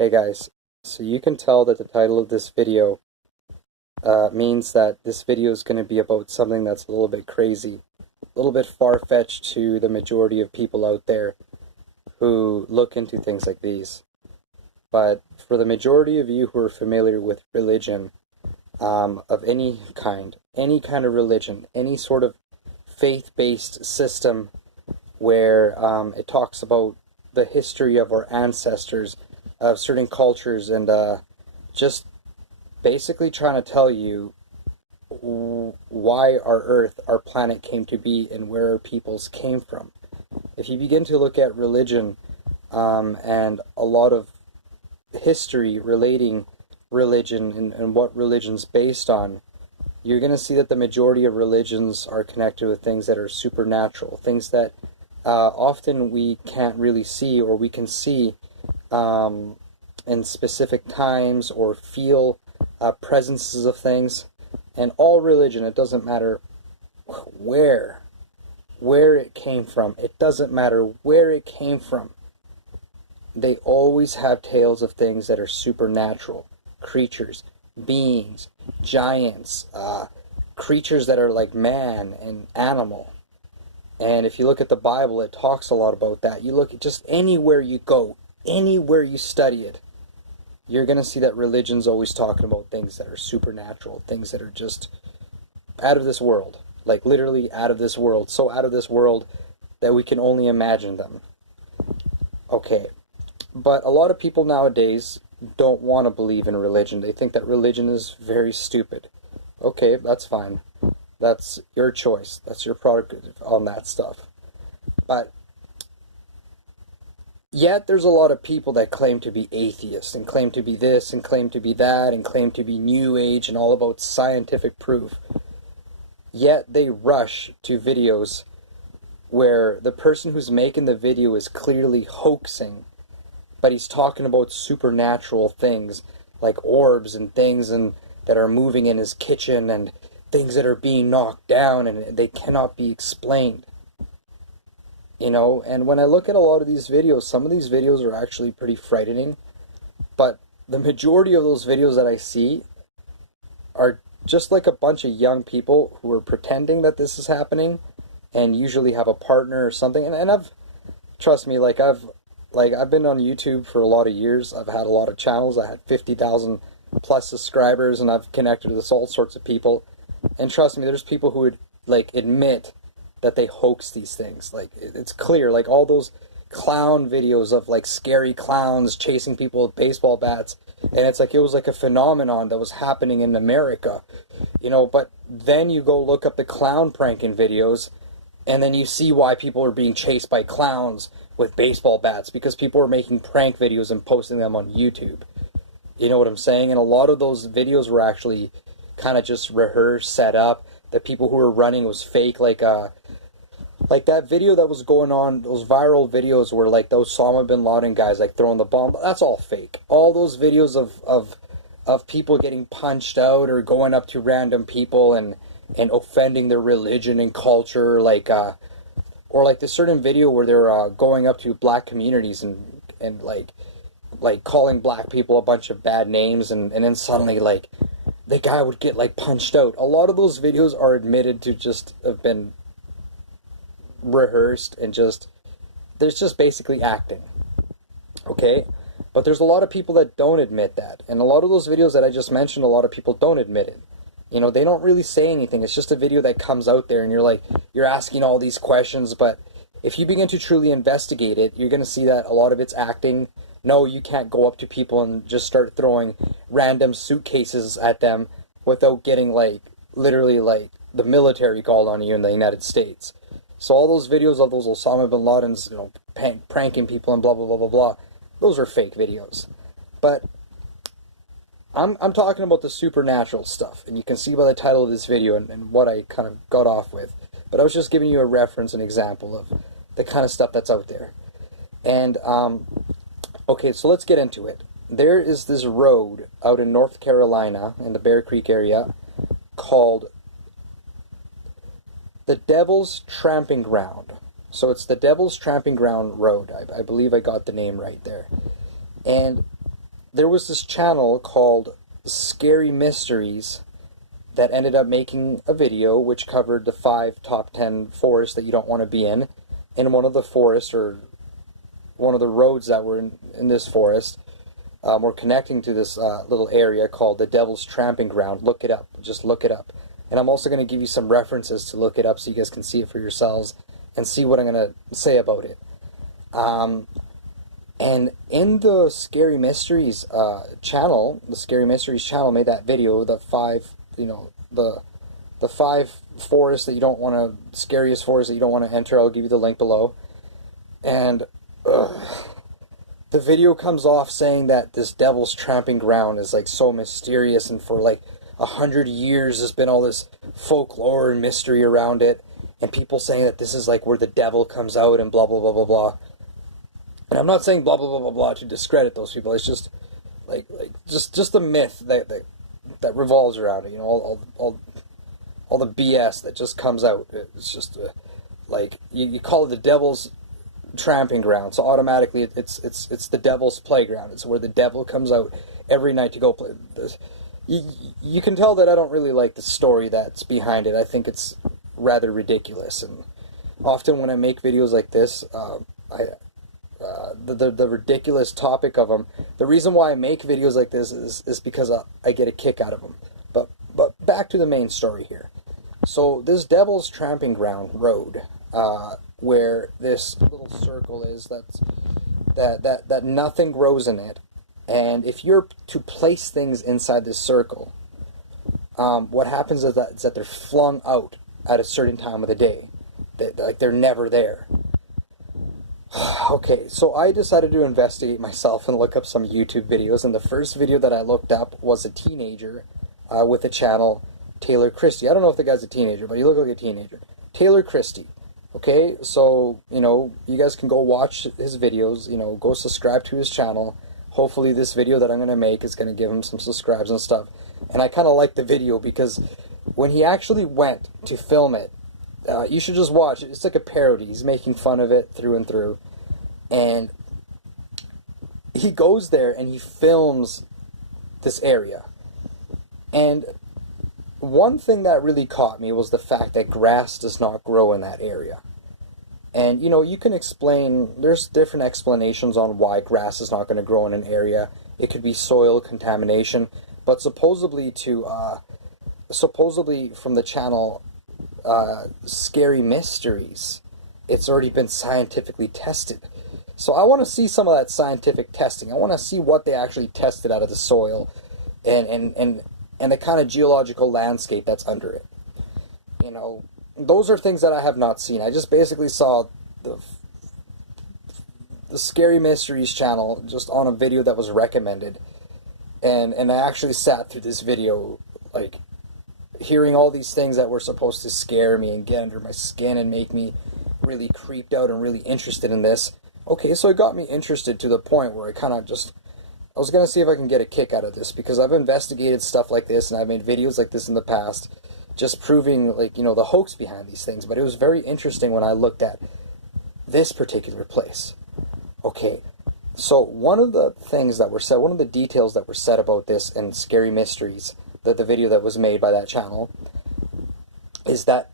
Hey guys, so you can tell that the title of this video means that this video is going to be about something that's a little bit crazy, a little bit far-fetched to the majority of people out there who look into things like these. But for the majority of you who are familiar with religion, of any kind of religion, any sort of faith-based system where it talks about the history of our ancestors, of certain cultures, and just basically trying to tell you why our Earth, our planet came to be and where our peoples came from. If you begin to look at religion and a lot of history relating religion and what religion's based on, you're going to see that the majority of religions are connected with things that are supernatural, things that often we can't really see, or we can see in specific times, or feel presences of things. And all religion, it doesn't matter where it came from, it doesn't matter where it came from, they always have tales of things that are supernatural, creatures, beings, giants, creatures that are like man and animal. And if you look at the Bible, it talks a lot about that. You look at just anywhere you go, anywhere you study it, you're going to see that religion's always talking about things that are supernatural, things that are just out of this world. Like literally out of this world. So out of this world that we can only imagine them. Okay. But a lot of people nowadays don't want to believe in religion. They think that religion is very stupid. Okay, that's fine. That's your choice. That's your prerogative on that stuff. But yet there's a lot of people that claim to be atheists, and claim to be this, and claim to be that, and claim to be New Age, and all about scientific proof. Yet they rush to videos where the person who's making the video is clearly hoaxing, but he's talking about supernatural things, like orbs and things that are moving in his kitchen, and things that are being knocked down, and they cannot be explained. You know, and when I look at a lot of these videos, some of these videos are actually pretty frightening, but the majority of those videos that I see are just like a bunch of young people who are pretending that this is happening, and usually have a partner or something. And trust me, I've been on YouTube for a lot of years. I've had a lot of channels. I had 50,000 plus subscribers, and I've connected with all sorts of people. And trust me, there's people who would admit that they hoax these things. It's clear, all those clown videos of scary clowns chasing people with baseball bats, and it's it was a phenomenon that was happening in America, but then you go look up the clown pranking videos, and then you see why people are being chased by clowns with baseball bats, because people are making prank videos and posting them on YouTube. You know what I'm saying? And a lot of those videos were actually kind of just rehearsed, set up. The people who were running was fake, like that video that was going on, those viral videos where those Osama bin Laden guys throwing the bomb, that's all fake. All those videos of people getting punched out, or going up to random people and offending their religion and culture, or this certain video where they're going up to black communities and calling black people a bunch of bad names, and then suddenly the guy would get punched out. A lot of those videos are admitted to just have been rehearsed, and there's just basically acting. Okay? But there's a lot of people that don't admit that. And a lot of those videos that I just mentioned, a lot of people don't admit it. They don't really say anything. It's just a video that comes out there, and you're asking all these questions, but if you begin to truly investigate it, you're going to see that a lot of it's acting. No, you can't go up to people and just start throwing random suitcases at them without getting literally the military called on you in the United States. So all those videos of those Osama bin Ladens, pranking people and blah blah blah blah blah, those are fake videos. But I'm talking about the supernatural stuff, and you can see by the title of this video and what I kind of got off with. But I was just giving you a reference, an example of the kind of stuff that's out there. And okay, so let's get into it. There is this road out in North Carolina, in the Bear Creek area, called the Devil's Tramping Ground. So it's the Devil's Tramping Ground Road. I believe I got the name right there. And there was this channel called Scary Mysteries that ended up making a video which covered the 5 top 10 forests that you don't want to be in. And one of the forests, or one of the roads that were in this forest, were connecting to this little area called the Devil's Tramping Ground. Look it up. Just look it up. And I'm also going to give you some references to look it up so you guys can see it for yourselves and see what I'm going to say about it. And in the Scary Mysteries channel, the Scary Mysteries channel made that video, the 5, the 5 forests that you don't want to, scariest forests that you don't want to enter. I'll give you the link below. And the video comes off saying that this Devil's Tramping Ground is like so mysterious, and for like 100 years there's been all this folklore and mystery around it, and people saying that this is like where the devil comes out and blah blah blah blah blah. And I'm not saying blah blah blah blah blah to discredit those people. It's just just the myth that revolves around it. All the BS that just comes out. It's just like you call it the Devil's Tramping Ground, so automatically it's the devil's playground. It's where the devil comes out every night to go play. You can tell that I don't really like the story that's behind it. I think it's rather ridiculous, and often when I make videos like this, the ridiculous topic of them. The reason why I make videos like this is because I get a kick out of them. But back to the main story here. So this Devil's Tramping Ground road, where this little circle is, that nothing grows in it, and if you're to place things inside this circle, what happens is that they're flung out at a certain time of the day. They're never there. Okay, so I decided to investigate myself and look up some YouTube videos, and the first video that I looked up was a teenager with the channel Taylor Christie. I don't know if the guy's a teenager, but he looked like a teenager. Taylor Christie. Okay, so, you guys can go watch his videos, go subscribe to his channel. Hopefully this video that I'm going to make is going to give him some subscribes and stuff. And I kind of like the video because when he actually went to film it, you should just watch it. It's like a parody. He's making fun of it through and through. And he goes there and he films this area. And one thing that really caught me was the fact that grass does not grow in that area. And, you can explain, there's different explanations on why grass is not going to grow in an area. It could be soil contamination. But supposedly from the channel Scary Mysteries, it's already been scientifically tested. So I want to see some of that scientific testing. I want to see what they actually tested out of the soil and the kind of geological landscape that's under it. Those are things that I have not seen. I just basically saw the Scary Mysteries channel just on a video that was recommended. And I actually sat through this video, like, hearing all these things that were supposed to scare me and get under my skin and make me really creeped out and really interested in this. Okay, so it got me interested to the point where I was going to see if I can get a kick out of this, because I've investigated stuff like this and I've made videos like this in the past, just proving, the hoax behind these things. But it was very interesting when I looked at this particular place. Okay, so one of the things that were said, one of the details that were said about this in Scary Mysteries, the video that was made by that channel, is that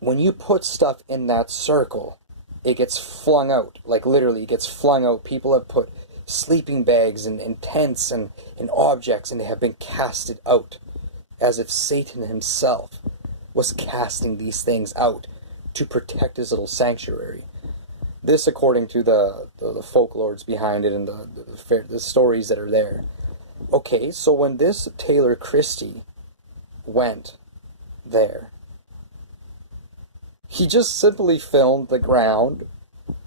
when you put stuff in that circle, it gets flung out. Like, literally, it gets flung out. People have put sleeping bags and tents and objects, and they have been casted out, as if Satan himself was casting these things out to protect his little sanctuary. This, according to the folklores behind it and the stories that are there. Okay, so when this Taylor Christie went there, he just simply filmed the ground,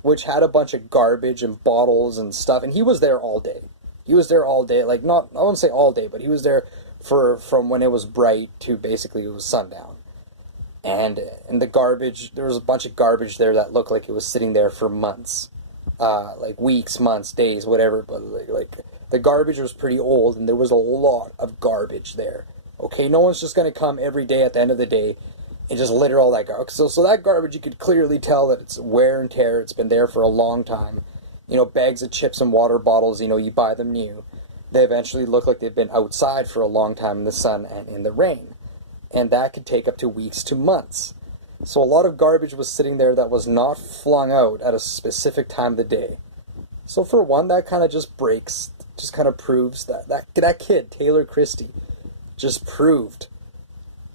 which had a bunch of garbage and bottles and stuff, and he was there all day. He was there all day, I wouldn't say all day, but he was there from when it was bright to basically it was sundown. And the garbage, there was a bunch of garbage there that looked like it was sitting there for months. Like weeks, months, days, whatever, but the garbage was pretty old, and there was a lot of garbage there. Okay, no one's just going to come every day at the end of the day and just litter all that garbage. So that garbage, you could clearly tell that it's wear and tear. It's been there for a long time. Bags of chips and water bottles, you buy them new. they eventually look like they've been outside for a long time in the sun and in the rain. And that could take up to weeks to months. So a lot of garbage was sitting there that was not flung out at a specific time of the day. So for one, that kind of just kind of proves that kid, Taylor Christie, just proved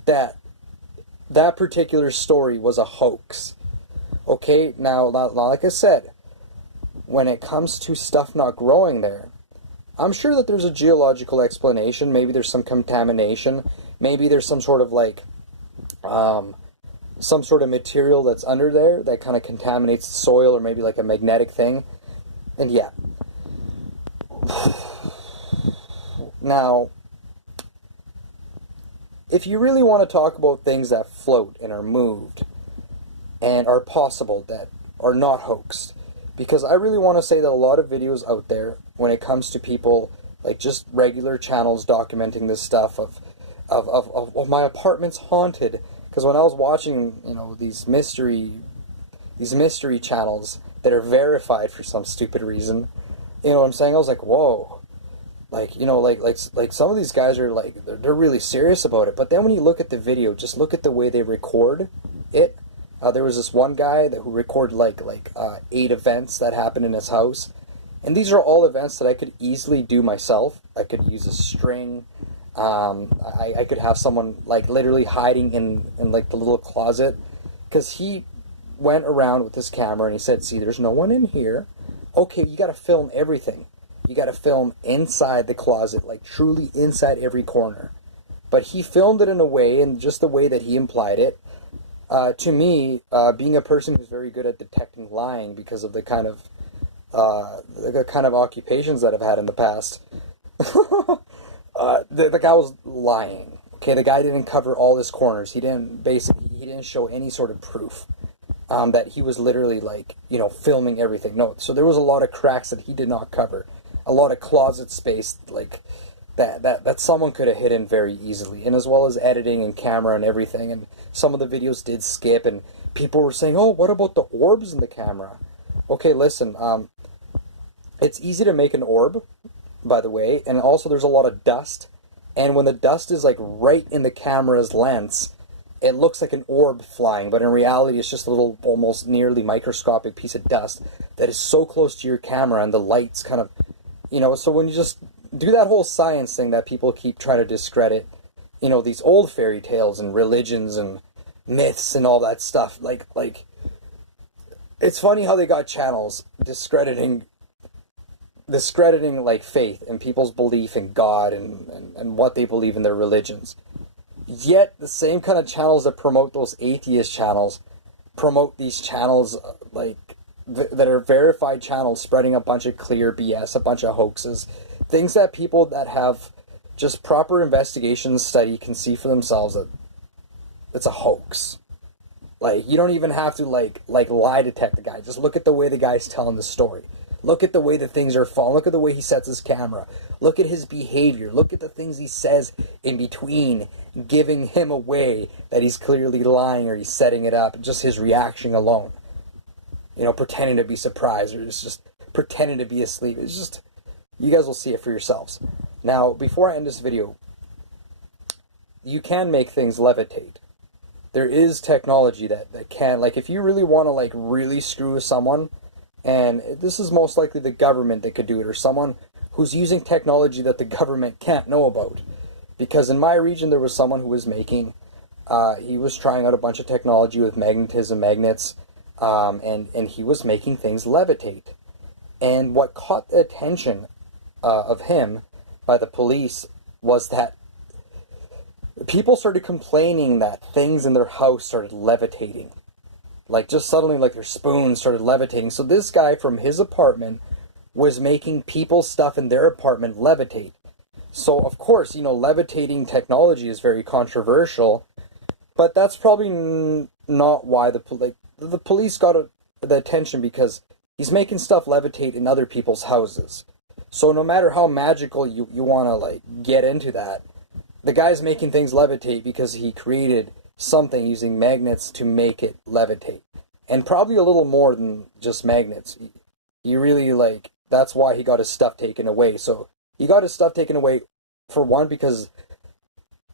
that that particular story was a hoax. Okay, now like I said, when it comes to stuff not growing there, I'm sure that there's a geological explanation. Maybe there's some contamination. Maybe there's some sort of some sort of material that's under there that kind of contaminates the soil, or maybe like a magnetic thing. And yeah. Now, if you really want to talk about things that float and are moved and are possible, that are not hoaxed, because I really want to say that a lot of videos out there, when it comes to people, like just regular channels documenting this stuff of my apartment's haunted, because when I was watching, these mystery channels that are verified for some stupid reason, you know what I'm saying? I was like, whoa. Like some of these guys are like, they're really serious about it. But then when you look at the video, just look at the way they record it. There was this one guy who recorded 8 events that happened in his house. And these are all events that I could easily do myself. I could use a string. I could have someone literally hiding in the little closet. Because he went around with his camera and he said, see, there's no one in here. Okay, you got to film everything. You got to film inside the closet, truly inside every corner. But he filmed it in a way, and just the way that he implied it, to me, being a person who's very good at detecting lying because of the kind of occupations that I've had in the past, the guy was lying. Okay, the guy didn't cover all his corners. He didn't show any sort of proof that he was literally filming everything. No, so there was a lot of cracks that he did not cover. A lot of closet space that someone could have hidden very easily, and as well as editing and camera and everything. And some of the videos did skip, and people were saying, oh, what about the orbs in the camera? Okay, listen, it's easy to make an orb, by the way, and also there's a lot of dust, and when the dust is right in the camera's lens, it looks like an orb flying, but in reality it's just a little, almost nearly microscopic piece of dust that is so close to your camera, and the light's kind of, so when you just do that whole science thing that people keep trying to discredit, these old fairy tales and religions and myths and all that stuff, it's funny how they got channels discrediting faith and people's belief in God and what they believe in their religions. Yet the same kind of channels that promote those atheist channels promote these channels that are verified channels spreading a bunch of clear BS, a bunch of hoaxes, things that people that have just proper investigation study can see for themselves that it's a hoax. You don't even have to lie detect the guy. Just look at the way the guy's telling the story. Look at the way the things are falling. Look at the way he sets his camera. Look at his behavior. Look at the things he says in between, giving him away that he's clearly lying or he's setting it up. Just his reaction alone. Pretending to be surprised, or just pretending to be asleep. It's just, you guys will see it for yourselves. Now, before I end this video, you can make things levitate. There is technology that can, if you really want to, really screw with someone, and this is most likely the government that could do it, or someone who's using technology that the government can't know about. Because in my region, there was someone who was making, he was trying out a bunch of technology with magnetism, magnets, and he was making things levitate. And what caught the attention of him by the police was that people started complaining that things in their house started levitating. Just suddenly, their spoons started levitating. So this guy from his apartment was making people's stuff in their apartment levitate. So, of course, levitating technology is very controversial, but that's probably not why the police got the attention, because he's making stuff levitate in other people's houses. So no matter how magical you want to get into that, the guy's making things levitate because he created something using magnets to make it levitate. And probably a little more than just magnets. He really, that's why he got his stuff taken away. So he got his stuff taken away, for one, because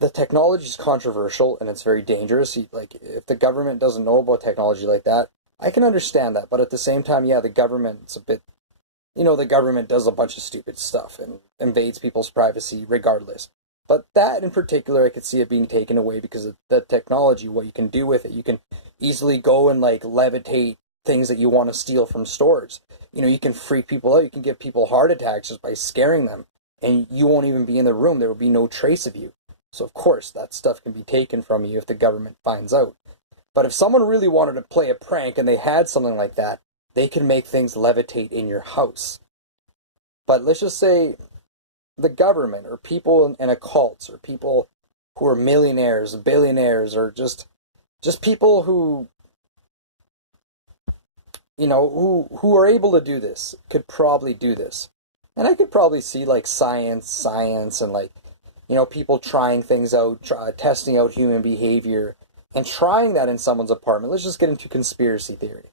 the technology is controversial and it's very dangerous. Like, if the government doesn't know about technology like that, I can understand that. But at the same time, yeah, the government's a bit, the government does a bunch of stupid stuff and invades people's privacy regardless. But that in particular, I could see it being taken away because of the technology, what you can do with it. You can easily go and like levitate things that you want to steal from stores. You can freak people out. You can give people heart attacks just by scaring them. And you won't even be in the room. There will be no trace of you. So of course, that stuff can be taken from you if the government finds out. But if someone really wanted to play a prank and they had something like that, they can make things levitate in your house. But let's just say the government or people in occults or people who are millionaires, billionaires, or just people who, who are able to do this could probably do this. And I could probably see like science and like, people trying things out, testing out human behavior and trying that in someone's apartment. Let's just get into conspiracy theory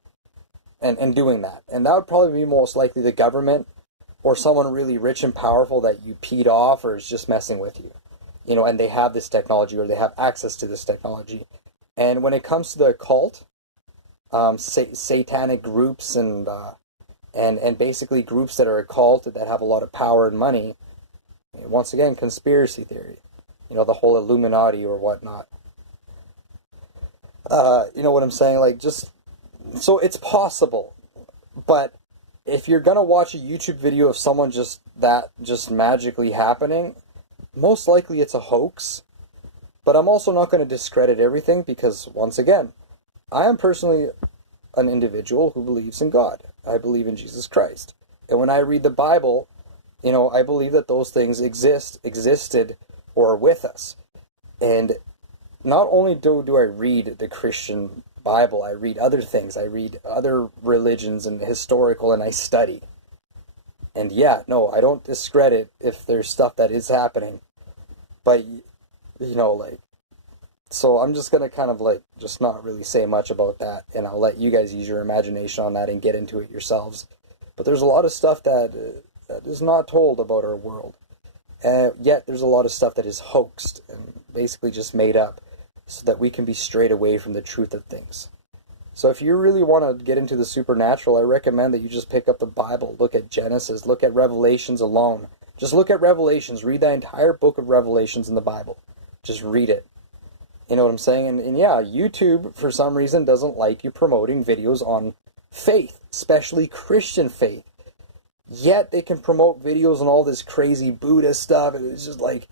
and doing that. And that would probably be most likely the government or someone really rich and powerful that you peed off or is just messing with you, and they have this technology or they have access to this technology. And when it comes to the occult, satanic groups and basically groups that are occult that have a lot of power and money, once again, conspiracy theory, the whole Illuminati or whatnot. You know what I'm saying? Like, so it's possible, but if you're going to watch a YouTube video of someone just magically happening, most likely it's a hoax. But I'm also not going to discredit everything because, once again, I am personally an individual who believes in God. I believe in Jesus Christ. And when I read the Bible, I believe that those things existed, or are with us. And not only do I read the Christian Bible, I read other things. I read other religions and historical, and I study. And yeah, no, I don't discredit if there's stuff that is happening. But, so I'm just going to kind of just not really say much about that, and I'll let you guys use your imagination on that and get into it yourselves. But there's a lot of stuff that is not told about our world. Yet there's a lot of stuff that is hoaxed and basically just made up, so that we can be strayed away from the truth of things. So if you really want to get into the supernatural, I recommend that you just pick up the Bible, look at Genesis, look at Revelations alone. Just look at Revelations, read the entire book of Revelations in the Bible. Just read it. You know what I'm saying? And yeah, YouTube, for some reason, doesn't like you promoting videos on faith, especially Christian faith. Yet they can promote videos on all this crazy Buddha stuff. It's just like,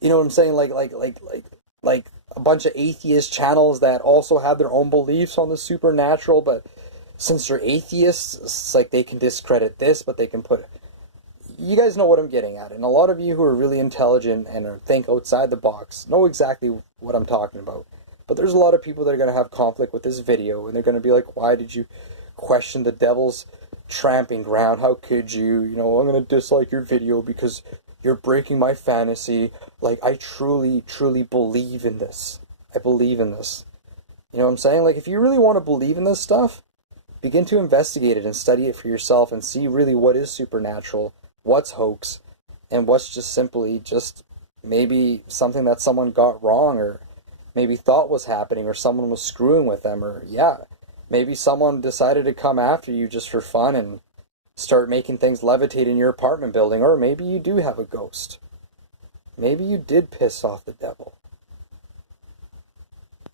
you know what I'm saying? Like a bunch of atheist channels that also have their own beliefs on the supernatural, but since they're atheists, it's like they can discredit this, but they can put... You guys know what I'm getting at, and a lot of you who are really intelligent and think outside the box know exactly what I'm talking about. But there's a lot of people that are going to have conflict with this video, and they're going to be like, why did you question the devil's tramping ground? How could you? I'm going to dislike your video because you're breaking my fantasy. Like, I truly, truly believe in this. I believe in this. You know what I'm saying? Like, if you really want to believe in this stuff, begin to investigate it and study it for yourself and see really what is supernatural, what's hoax, and what's just simply just maybe something that someone got wrong or maybe thought was happening or someone was screwing with them or, yeah, maybe someone decided to come after you just for fun and start making things levitate in your apartment building, or maybe you do have a ghost. Maybe you did piss off the devil.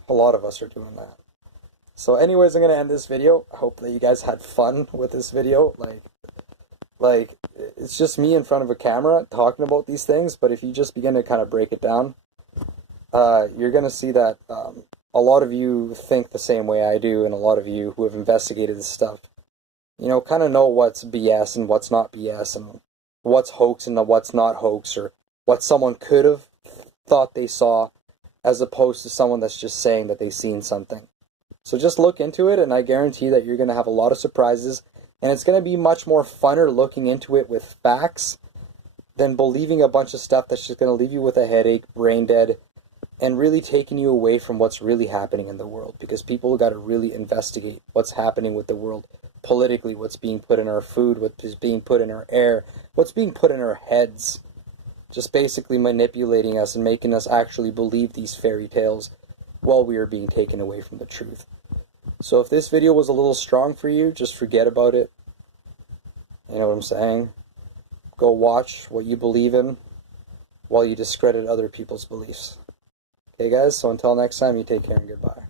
A lot of us are doing that. So anyways, I'm going to end this video. I hope that you guys had fun with this video. Like, it's just me in front of a camera talking about these things, but if you just begin to kind of break it down, you're going to see that a lot of you think the same way I do, and a lot of you who have investigated this stuff, kind of know what's BS and what's not BS, and what's hoax and what's not hoax, or what someone could have thought they saw, as opposed to someone that's just saying that they've seen something. So just look into it, and I guarantee that you're going to have a lot of surprises, and it's going to be much more funner looking into it with facts than believing a bunch of stuff that's just going to leave you with a headache, brain dead, and really taking you away from what's really happening in the world, because people got to really investigate what's happening with the world politically, what's being put in our food, what is being put in our air, what's being put in our heads. just basically manipulating us and making us actually believe these fairy tales while we are being taken away from the truth. So if this video was a little strong for you, just forget about it. You know what I'm saying? Go watch what you believe in while you discredit other people's beliefs. Okay guys, so until next time, you take care and goodbye.